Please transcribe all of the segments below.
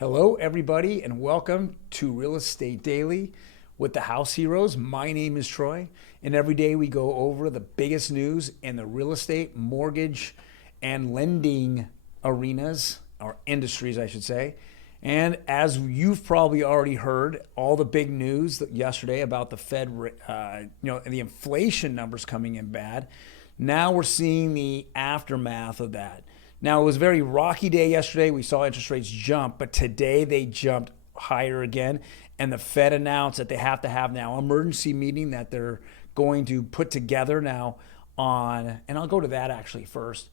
Hello, everybody, and welcome to Real Estate Daily with the House Heroes. My name is Troy, and every day we go over the biggest news in the real estate, mortgage, and lending arenas, or industries, I should say. And as you've probably already heard, all the big news yesterday about the Fed, and the inflation numbers coming in bad. Now we're seeing the aftermath of that. Now, it was a very rocky day yesterday. We saw interest rates jump, but today they jumped higher again. And the Fed announced that they have to have now an emergency meeting that they're going to put together now on, and I'll go to that actually first,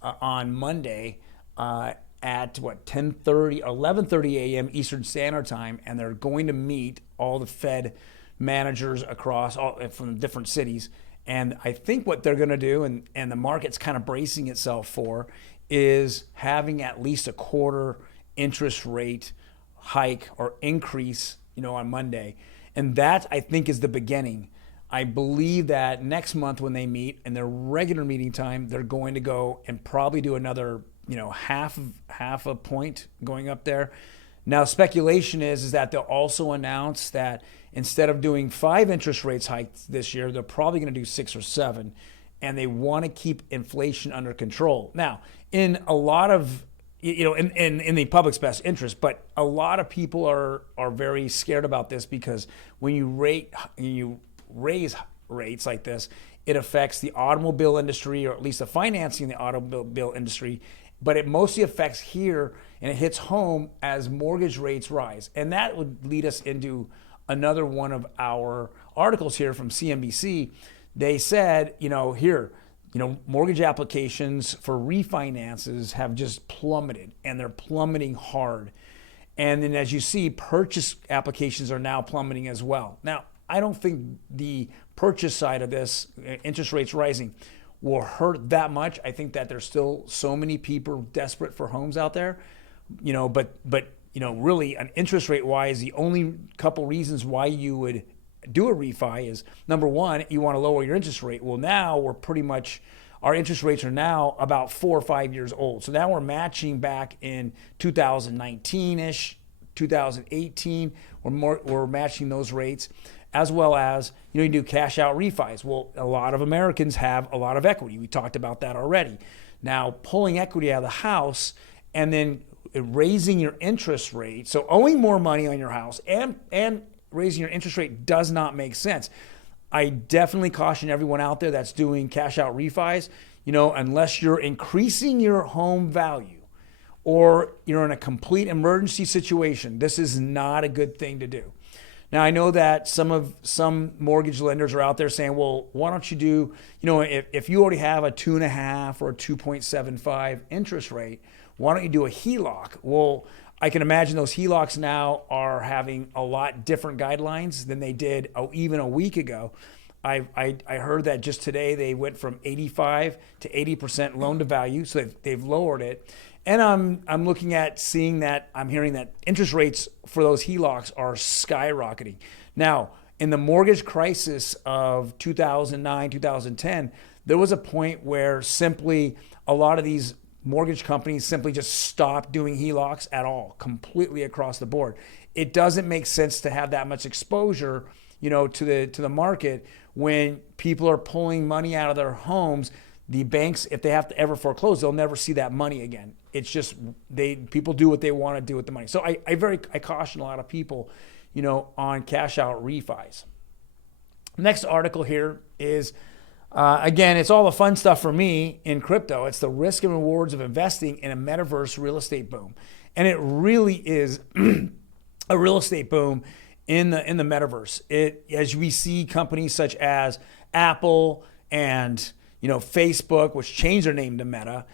on Monday at 10:30, 11:30 a.m. Eastern Standard Time. And they're going to meet all the Fed managers across all from different cities. And I think what they're going to do, and the market's kind of bracing itself for, is having at least a quarter interest rate hike or increase, on Monday. And that, I think, is the beginning. I believe that next month when they meet in their regular meeting time, they're going to go and probably do another, half a point going up there. Now, speculation is that they'll also announce that instead of doing 5 interest rates hikes this year, they're probably going to do 6 or 7, and they want to keep inflation under control. Now, in a lot of, in the public's best interest, but a lot of people are very scared about this because when you raise rates like this, it affects the automobile industry, or at least the financing in the automobile industry. But it mostly affects here, and it hits home as mortgage rates rise. And that would lead us into another one of our articles here from CNBC. They said, mortgage applications for refinances have just plummeted, and they're plummeting hard. And then as you see, purchase applications are now plummeting as well. Now, I don't think the purchase side of this, interest rates rising, will hurt that much. I think that there's still so many people desperate for homes out there, but really, an interest rate wise, the only couple reasons why you would do a refi is, number one, you want to lower your interest rate. Well, now our interest rates are now about 4 or 5 years old. So now we're matching back in 2019-ish, 2018. We're matching those rates, as well as, you do cash out refis. Well, a lot of Americans have a lot of equity. We talked about that already. Now, pulling equity out of the house and then raising your interest rate, so owing more money on your house and raising your interest rate, does not make sense. I definitely caution everyone out there that's doing cash out refis, unless you're increasing your home value or you're in a complete emergency situation, this is not a good thing to do. Now, I know that some mortgage lenders are out there saying, well, why don't you do, if you already have a 2.5 or a 2.75 interest rate, why don't you do a HELOC? Well, I can imagine those HELOCs now are having a lot different guidelines than they did even a week ago. I heard that just today they went from 85 to 80% loan to value, so they've lowered it. And I'm looking at I'm hearing that interest rates for those HELOCs are skyrocketing. Now, in the mortgage crisis of 2009, 2010, there was a point where simply a lot of these mortgage companies simply just stopped doing HELOCs at all, completely across the board. It doesn't make sense to have that much exposure, to the market when people are pulling money out of their homes. The banks, if they have to ever foreclose, they'll never see that money again. It's just people do what they want to do with the money. So I caution a lot of people, on cash out refis. Next article here is, again, it's all the fun stuff for me in crypto. It's the risk and rewards of investing in a metaverse real estate boom. And it really is a real estate boom in the metaverse. As we see companies such as Apple and Facebook, which changed their name to Meta,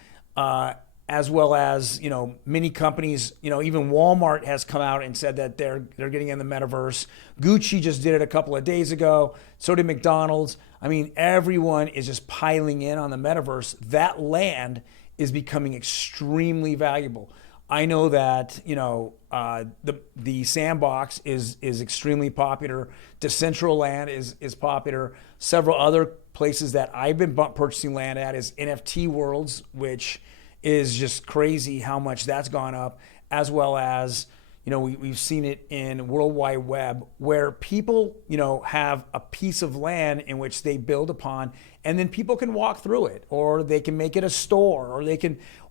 as well as many companies. Even Walmart has come out and said that they're getting in the metaverse. Gucci just did it a couple of days ago. So did McDonald's. I mean, everyone is just piling in on the metaverse. That land is becoming extremely valuable. I know that the Sandbox is extremely popular. Decentraland is popular. Several other places that I've been purchasing land at is NFT Worlds, which is just crazy how much that's gone up, as well as, we've seen it in World Wide Web where people, have a piece of land in which they build upon, and then people can walk through it, or they can make it a store,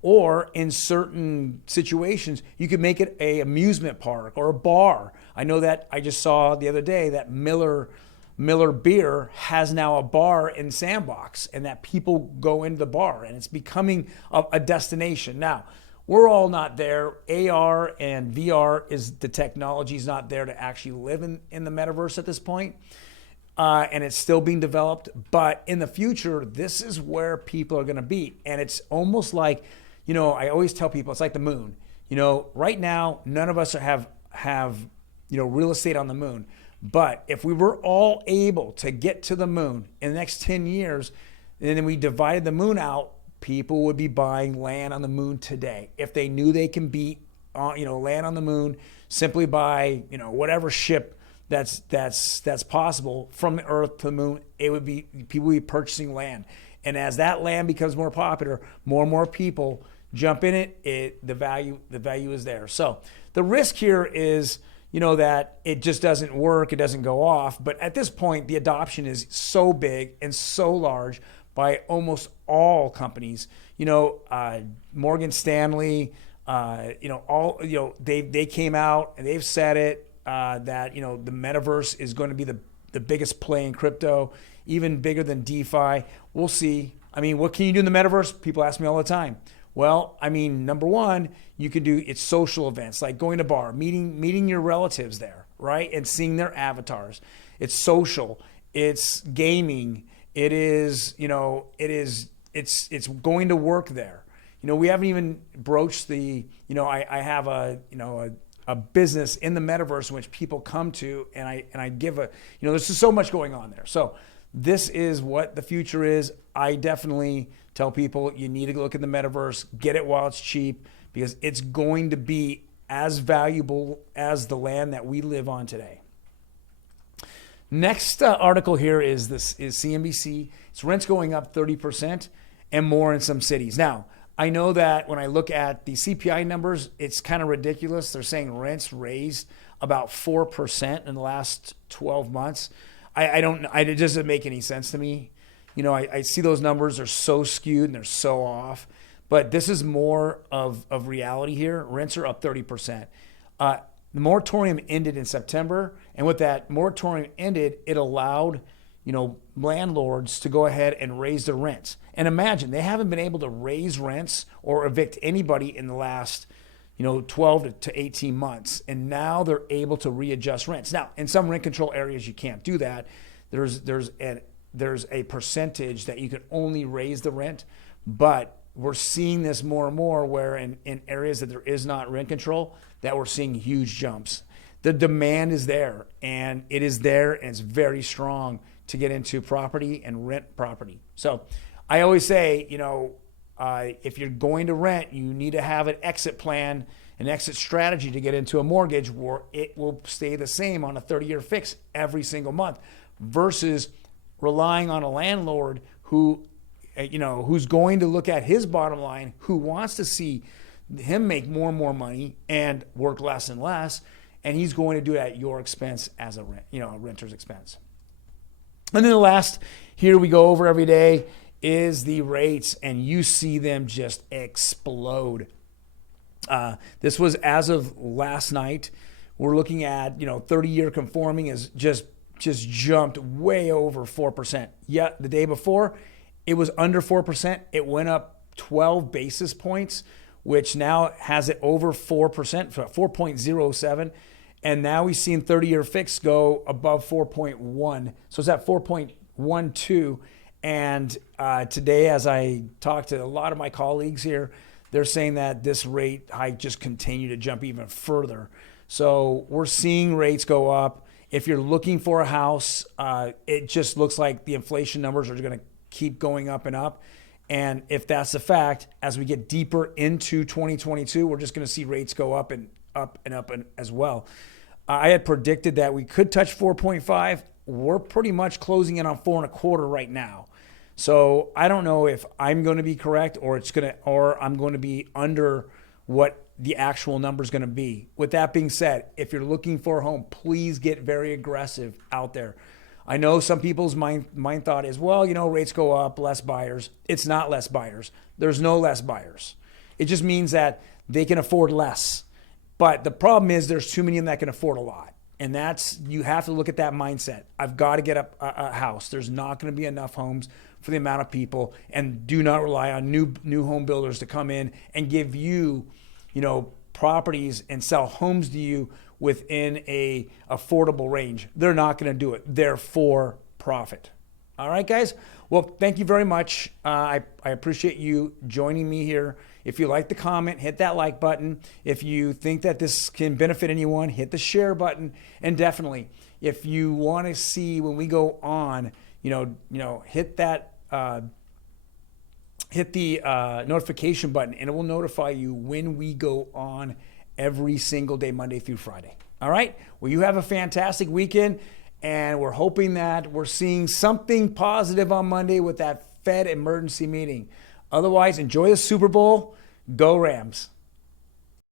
or in certain situations, you could make it a amusement park or a bar. I know that I just saw the other day that Miller Beer has now a bar in Sandbox, and that people go into the bar, and it's becoming a destination. Now, we're all not there. AR and VR the technology's not there to actually live in the metaverse at this point. And it's still being developed. But in the future, this is where people are going to be. And it's almost like, I always tell people, it's like the moon. Right now, none of us have real estate on the moon. But if we were all able to get to the moon in the next 10 years, and then we divided the moon out, people would be buying land on the moon today. If they knew they can land on the moon simply by, whatever ship that's possible from the Earth to the moon, people would be purchasing land. And as that land becomes more popular, more and more people jump in it, the value is there. So the risk here is, that it just doesn't work, it doesn't go off. But at this point, the adoption is so big and so large by almost all companies. Morgan Stanley, they came out and they've said it, that, the metaverse is going to be the biggest play in crypto, even bigger than DeFi. We'll see. What can you do in the metaverse? People ask me all the time. Well, number one, you can do it's social events like going to a bar, meeting your relatives there, right? And seeing their avatars. It's social, it's gaming, it's going to work there. We haven't even broached I have a business in the metaverse in which people come to, and I give there's just so much going on there. So this is what the future is. I definitely tell people you need to look at the metaverse, get it while it's cheap, because it's going to be as valuable as the land that we live on today. Next article here is CNBC. It's rents going up 30% and more in some cities. Now, I know that when I look at the CPI numbers, it's kind of ridiculous. They're saying rents raised about 4% in the last 12 months. It doesn't make any sense to me. I see those numbers are so skewed and they're so off, but this is more of reality here. Rents are up 30%. The moratorium ended in September, and with that moratorium ended, it allowed, landlords to go ahead and raise their rents. And imagine, they haven't been able to raise rents or evict anybody in the last, 12 to 18 months. And now they're able to readjust rents. Now, in some rent control areas, you can't do that. There's a percentage that you can only raise the rent, but we're seeing this more and more where in areas that there is not rent control, that we're seeing huge jumps. The demand is there, and it is there, and it's very strong to get into property and rent property. So I always say, if you're going to rent, you need to have an exit plan, an exit strategy to get into a mortgage where it will stay the same on a 30-year fix every single month versus relying on a landlord who's going to look at his bottom line, who wants to see him make more and more money and work less and less, and he's going to do it at your expense as a renter's expense. And then the last here we go over every day is the rates, and you see them just explode. This was as of last night. We're looking at 30-year conforming is just jumped way over 4%. Yet the day before, it was under 4%. It went up 12 basis points, which now has it over 4%, 4.07. And now we've seen 30-year fix go above 4.1. So it's at 4.12. And today, as I talked to a lot of my colleagues here, they're saying that this rate hike just continued to jump even further. So we're seeing rates go up. If you're looking for a house, it just looks like the inflation numbers are going to keep going up and up. And if that's the fact, as we get deeper into 2022, we're just going to see rates go up and up and up and as well. I had predicted that we could touch 4.5. We're pretty much closing in on 4.25 right now. So I don't know if I'm going to be correct or I'm going to be under what the actual number is going to be. With that being said, if you're looking for a home, please get very aggressive out there. I know some people's mind thought is, well, rates go up, less buyers. It's not less buyers. There's no less buyers. It just means that they can afford less. But the problem is there's too many of them that can afford a lot. And you have to look at that mindset. I've got to get a house. There's not going to be enough homes for the amount of people, and do not rely on new home builders to come in and give you, properties and sell homes to you within a affordable range. They're not going to do it. They're for profit. All right, guys. Well, thank you very much. I appreciate you joining me here. If you like the comment, hit that like button. If you think that this can benefit anyone, hit the share button. And definitely, if you want to see when we go on, hit that, hit the notification button, and it will notify you when we go on every single day, Monday through Friday. All right. Well, you have a fantastic weekend, and we're hoping that we're seeing something positive on Monday with that Fed emergency meeting. Otherwise, enjoy the Super Bowl. Go Rams.